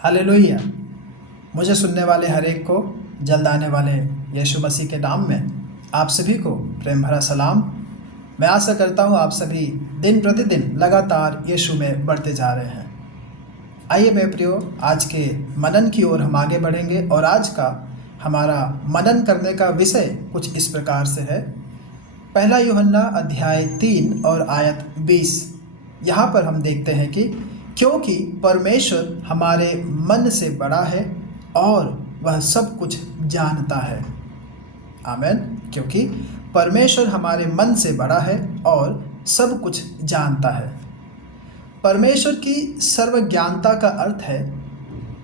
Hallelujah. मुझे सुनने वाले हर एक को जल्द आने वाले यीशु मसीह के नाम में आप सभी को प्रेम भरा सलाम। मैं आशा करता हूँ आप सभी दिन प्रतिदिन लगातार यीशु में बढ़ते जा रहे हैं। आइए मेरे प्रियो, आज के मनन की ओर हम आगे बढ़ेंगे और आज का हमारा मनन करने का विषय कुछ इस प्रकार से है। पहला यूहन्ना अध्याय 3 और आयत 20। यहाँ पर हम देखते हैं कि क्योंकि परमेश्वर हमारे मन से बड़ा है और वह सब कुछ जानता है। आमीन। क्योंकि परमेश्वर हमारे मन से बड़ा है और सब कुछ जानता है। परमेश्वर की सर्वज्ञानता का अर्थ है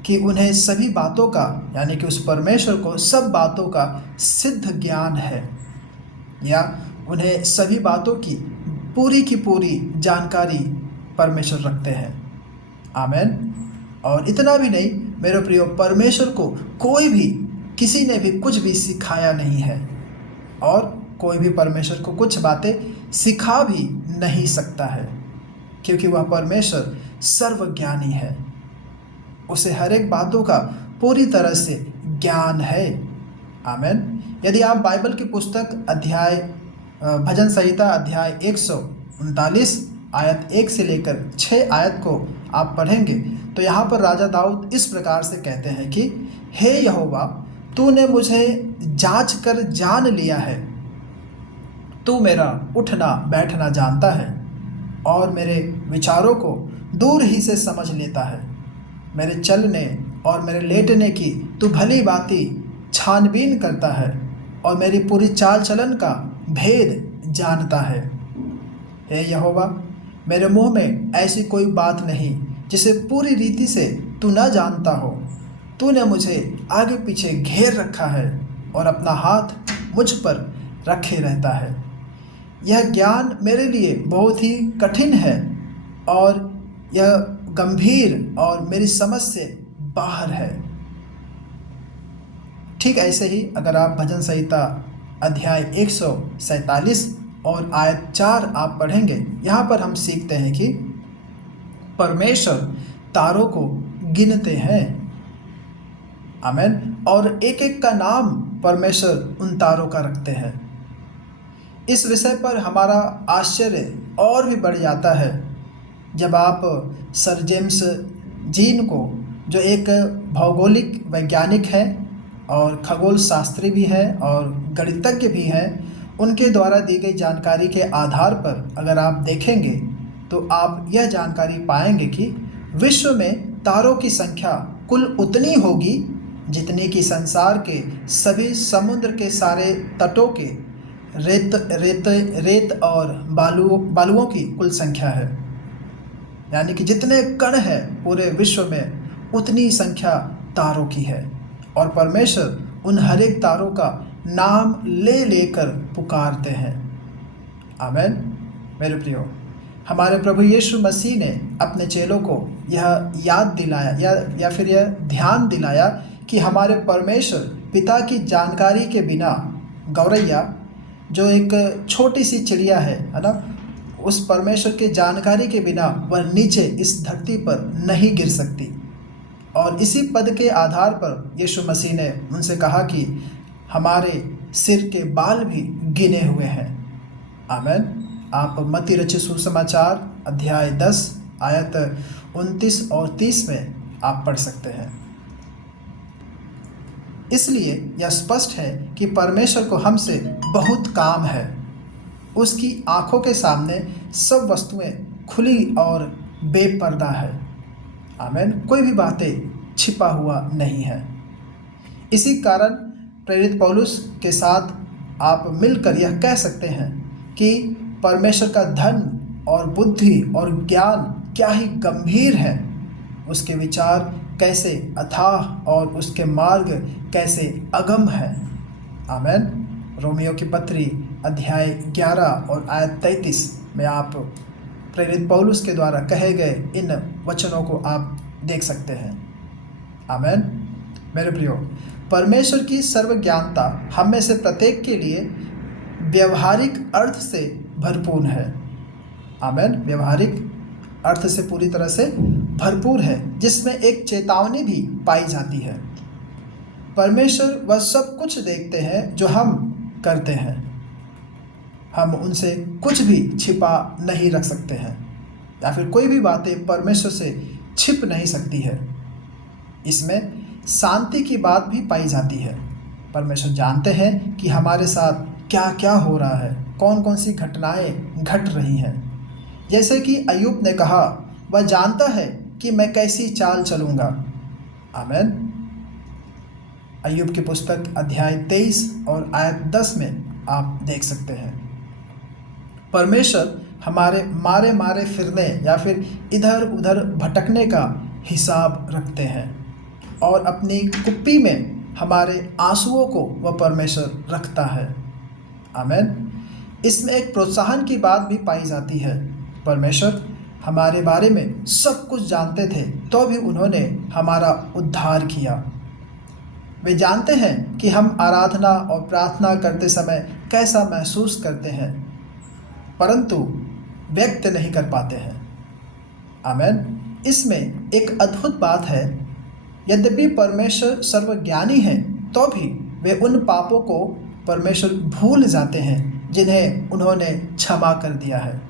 कि उन्हें सभी बातों का, यानी कि उस परमेश्वर को सब बातों का सिद्ध ज्ञान है, या उन्हें सभी बातों की पूरी जानकारी परमेश्वर रखते हैं। आमीन। और इतना भी नहीं मेरे प्रियो, परमेश्वर को कोई भी, किसी ने भी कुछ भी सिखाया नहीं है और कोई भी परमेश्वर को कुछ बातें सिखा भी नहीं सकता है, क्योंकि वह परमेश्वर सर्वज्ञानी है। उसे हर एक बातों का पूरी तरह से ज्ञान है। आमीन। यदि आप बाइबल की पुस्तक भजन संहिता अध्याय 139 आयत 1 से लेकर 6 आयत को आप पढ़ेंगे तो यहाँ पर राजा दाऊद इस प्रकार से कहते हैं कि हे यहोवा, तूने मुझे जांच कर जान लिया है। तू मेरा उठना बैठना जानता है और मेरे विचारों को दूर ही से समझ लेता है। मेरे चलने और मेरे लेटने की तू भली भांति छानबीन करता है और मेरी पूरी चाल चलन का भेद जानता है। हे यहोवा, मेरे मुंह में ऐसी कोई बात नहीं जिसे पूरी रीति से तू न जानता हो। तूने मुझे आगे पीछे घेर रखा है और अपना हाथ मुझ पर रखे रहता है। यह ज्ञान मेरे लिए बहुत ही कठिन है और यह गंभीर और मेरी समझ से बाहर है। ठीक ऐसे ही अगर आप भजन संहिता अध्याय 147 और आयत 4 आप पढ़ेंगे, यहाँ पर हम सीखते हैं कि परमेश्वर तारों को गिनते हैं। आमीन। और एक एक का नाम परमेश्वर उन तारों का रखते हैं। इस विषय पर हमारा आश्चर्य और भी बढ़ जाता है जब आप सर जेम्स जीन को, जो एक भौगोलिक वैज्ञानिक है और खगोल शास्त्री भी है और गणितज्ञ भी हैं, उनके द्वारा दी गई जानकारी के आधार पर अगर आप देखेंगे तो आप यह जानकारी पाएंगे कि विश्व में तारों की संख्या कुल उतनी होगी जितनी कि संसार के सभी समुद्र के सारे तटों के रेत और बालुओं की कुल संख्या है। यानी कि जितने कण हैं पूरे विश्व में उतनी संख्या तारों की है और परमेश्वर उन हर एक तारों का नाम ले लेकर पुकारते हैं। आमीन। मेरे प्रियो, हमारे प्रभु यीशु मसीह ने अपने चेलों को यह याद दिलाया या फिर यह ध्यान दिलाया कि हमारे परमेश्वर पिता की जानकारी के बिना, गौरैया जो एक छोटी सी चिड़िया है ना, उस परमेश्वर के जानकारी के बिना वह नीचे इस धरती पर नहीं गिर सकती। और इसी पद के आधार पर यीशु मसीह ने उनसे कहा कि हमारे सिर के बाल भी गिने हुए हैं। आमीन। आप मत्ती रचित सुसमाचार अध्याय 10 आयत 29 और 30 में आप पढ़ सकते हैं। इसलिए यह स्पष्ट है कि परमेश्वर को हमसे बहुत काम है। उसकी आंखों के सामने सब वस्तुएं खुली और बेपर्दा है। आमीन। कोई भी बातें छिपा हुआ नहीं है। इसी कारण प्रेरित पौलुस के साथ आप मिलकर यह कह सकते हैं कि परमेश्वर का धन और बुद्धि और ज्ञान क्या ही गंभीर है, उसके विचार कैसे अथाह और उसके मार्ग कैसे अगम है। आमीन। रोमियो की पत्री अध्याय 11 और आयत 33 में आप प्रेरित पौलुस के द्वारा कहे गए इन वचनों को आप देख सकते हैं। आमीन। मेरे प्रियो, परमेश्वर की सर्वज्ञानता हम में से प्रत्येक के लिए व्यवहारिक अर्थ से भरपूर है। आमीन। व्यवहारिक अर्थ से पूरी तरह से भरपूर है, जिसमें एक चेतावनी भी पाई जाती है। परमेश्वर वह सब कुछ देखते हैं जो हम करते हैं। हम उनसे कुछ भी छिपा नहीं रख सकते हैं, या फिर कोई भी बातें परमेश्वर से छिप नहीं सकती है। इसमें शांति की बात भी पाई जाती है। परमेश्वर जानते हैं कि हमारे साथ क्या क्या हो रहा है, कौन कौन सी घटनाएं घट रही हैं। जैसे कि अय्यूब ने कहा, वह जानता है कि मैं कैसी चाल चलूँगा। आमीन। अय्यूब की पुस्तक अध्याय 23 और आयत 10 में आप देख सकते हैं। परमेश्वर हमारे मारे मारे फिरने या फिर इधर उधर भटकने का हिसाब रखते हैं, और अपनी कुप्पी में हमारे आंसुओं को वह परमेश्वर रखता है। आमीन। इसमें एक प्रोत्साहन की बात भी पाई जाती है। परमेश्वर हमारे बारे में सब कुछ जानते थे, तो भी उन्होंने हमारा उद्धार किया। वे जानते हैं कि हम आराधना और प्रार्थना करते समय कैसा महसूस करते हैं, परंतु व्यक्त नहीं कर पाते हैं। आमीन। इसमें एक अद्भुत बात है, यद्यपि परमेश्वर सर्वज्ञानी हैं, तो भी वे उन पापों को परमेश्वर भूल जाते हैं जिन्हें उन्होंने क्षमा कर दिया है।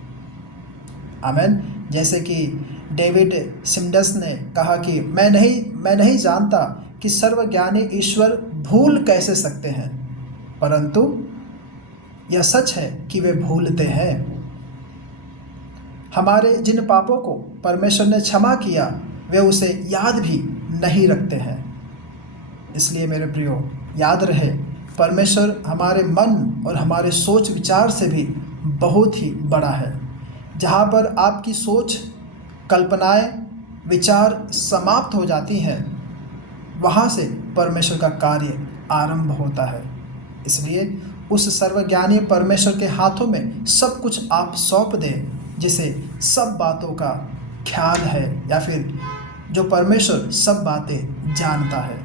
आमीन। जैसे कि डेविड सिमडस ने कहा कि मैं नहीं जानता कि सर्वज्ञानी ईश्वर भूल कैसे सकते हैं, परंतु यह सच है कि वे भूलते हैं। हमारे जिन पापों को परमेश्वर ने क्षमा किया, वे उसे याद भी नहीं रखते हैं। इसलिए मेरे प्रियो, याद रहे, परमेश्वर हमारे मन और हमारे सोच विचार से भी बहुत ही बड़ा है। जहाँ पर आपकी सोच, कल्पनाएं, विचार समाप्त हो जाती हैं, वहाँ से परमेश्वर का कार्य आरंभ होता है। इसलिए उस सर्वज्ञानी परमेश्वर के हाथों में सब कुछ आप सौंप दें, जिसे सब बातों का ख्याल है, या फिर जो परमेश्वर सब बातें जानता है।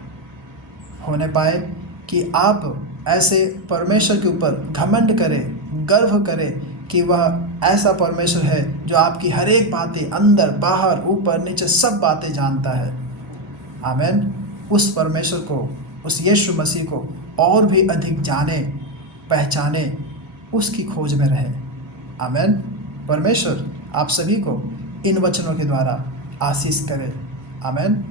होने पाए कि आप ऐसे परमेश्वर के ऊपर घमंड करें, गर्व करें कि वह ऐसा परमेश्वर है जो आपकी हर एक बातें, अंदर बाहर ऊपर नीचे सब बातें जानता है। आमीन। उस परमेश्वर को, उस यीशु मसीह को और भी अधिक जाने, पहचाने, उसकी खोज में रहे। आमीन। परमेश्वर आप सभी को इन वचनों के द्वारा आशीष करे। आमीन।